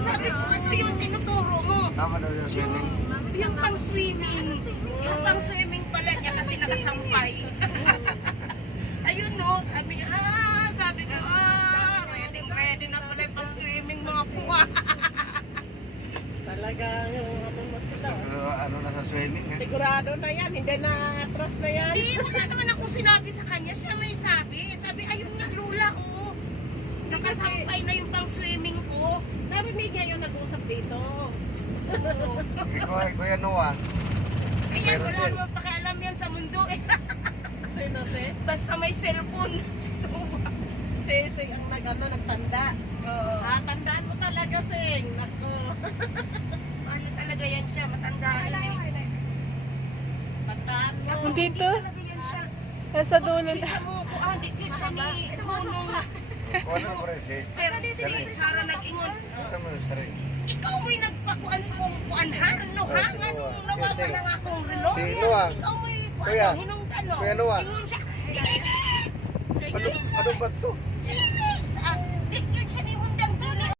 sabi ko, ano yung tinuturo mo? Tama daw yung swimming. Yung pang swimming. Yung pang swimming pala niya kasi nakasampay. Ayun no, sabi ko, ready na pala yung pang swimming mga puwa. Talaga yung ano mo sila. Ano na sa swimming eh. Sigurado na yan, hindi na atras na yan. Hindi, wala naman akong sinabi sa kanya. Siya may sabi. Sabi, ayun nga lula ko. Nakasampay na yung pang swimming ko. Narinig niya yung nag-usap dito. Sige, Kuya Noah. Ayan, Meron wala din. naman pakialam yan sa mundo eh. Sino si? Basta may cellphone. Si ang nagtanda. Tandaan mo talaga, Sing. Nako. Ano talaga yan siya, matandaan eh. Tandaan mo. Dito? Talaga yan siya. Nasa dulo Hindi siya mo, hindi yun siya ni Tulong. Ano mo rin si? Sister, si Sarah nag-ingon. Ano mo yung sarili? Ikaw mo'y nagpakuan sa kong kuanhan, no ha? Anong nawawa na nga akong relo? Si Noah. Ikaw mo'y Kuya. kuan, hinong ano? Kuya Noah. Ingon siya. Ano ba to?